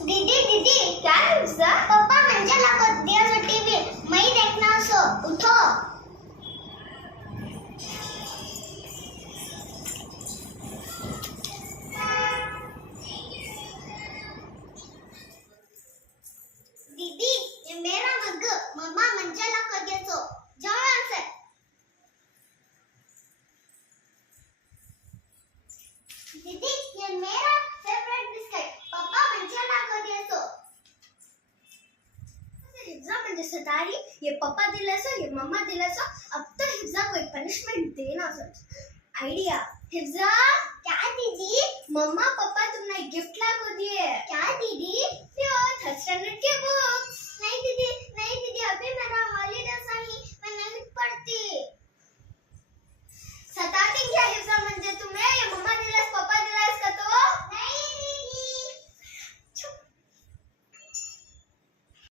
दीदी दीदी क्या है हिफ्जा? पापा मंजला को दिया सो टीवी मैं देखना सो उठो। दीदी ये मेरा मग मम्मा मंजला को दिया सो जाओ यहाँ से। दीदी ये मेरा फेवरेट बिस्किट पापा मंजला को दिया सो। हिफ्जा मुझे सतारी ये पापा दिला सो ये मम्मा दिला सो अब तो हिफ्जा को एक पनिशमेंट देना सच आइडिया। हिफ्जा क्या दीदी? मम्मा पापा तुमने गिफ्ट ला को दिए। क्या दीदी?